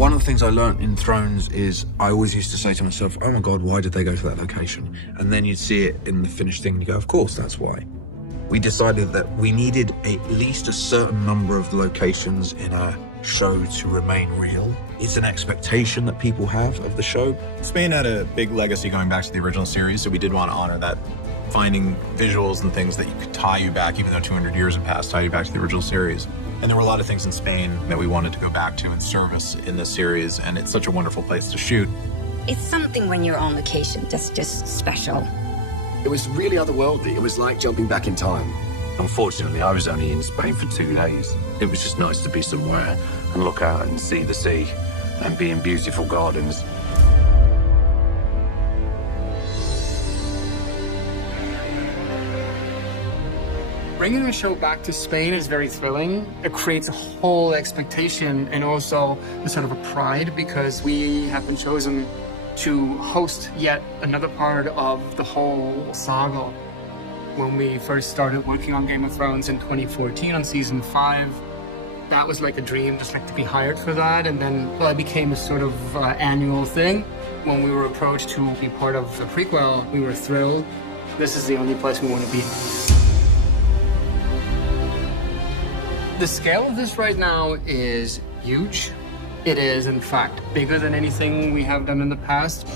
One of the things I learned in Thrones is I always used to say to myself, oh my God, why did they go to that location? And then you'd see it in the finished thing and you go, of course, that's why. We decided that we needed at least a certain number of locations in a show to remain real. It's an expectation that people have of the show. Spain had a big legacy going back to the original series, so we did want to honor that. Finding visuals and things that you could tie you back, even though 200 years have passed, tie you back to the original series. And there were a lot of things in Spain that we wanted to go back to and service in this series, and it's such a wonderful place to shoot. It's something when you're on location that's just special. It was really otherworldly. It was like jumping back in time. Unfortunately, I was only in Spain for 2 days. It was just nice to be somewhere and look out and see the sea and be in beautiful gardens. Bringing the show back to Spain is very thrilling. It creates a whole expectation and also a sort of a pride because we have been chosen to host yet another part of the whole saga. When we first started working on Game of Thrones in 2014 on season 5, that was like a dream, just like to be hired for that. And then it became a sort of annual thing. When we were approached to be part of the prequel, we were thrilled. This is the only place we want to be. The scale of this right now is huge. It is, in fact, bigger than anything we have done in the past.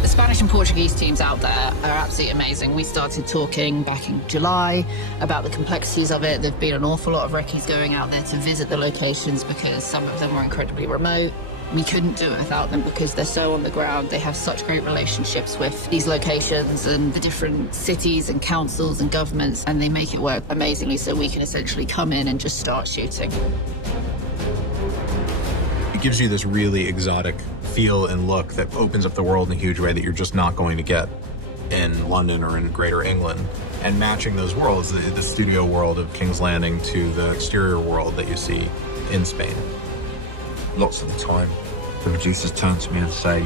The Spanish and Portuguese teams out there are absolutely amazing. We started talking back in July about the complexities of it. There've been an awful lot of recce's going out there to visit the locations because some of them were incredibly remote. We couldn't do it without them because they're so on the ground. They have such great relationships with these locations and the different cities and councils and governments, and they make it work amazingly so we can essentially come in and just start shooting. It gives you this really exotic feel and look that opens up the world in a huge way that you're just not going to get in London or in Greater England. And matching those worlds, the studio world of King's Landing to the exterior world that you see in Spain. Lots of the time, the producers turn to me and say,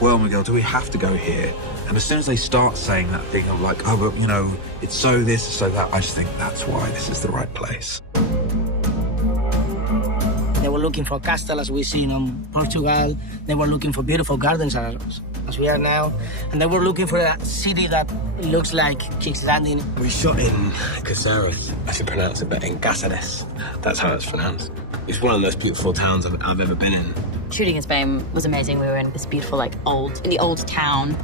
well, Miguel, do we have to go here? And as soon as they start saying that thing of like, oh, but, you know, it's so this, so that, I just think that's why this is the right place. They were looking for castle as we've seen in Portugal. They were looking for beautiful gardens as we are now. And they were looking for a city that looks like King's Landing. We shot in Caceres. I should pronounce it, but in Cáceres. That's how it's pronounced. It's one of the most beautiful towns I've ever been in. Shooting in Spain was amazing. We were in this beautiful, in the old town.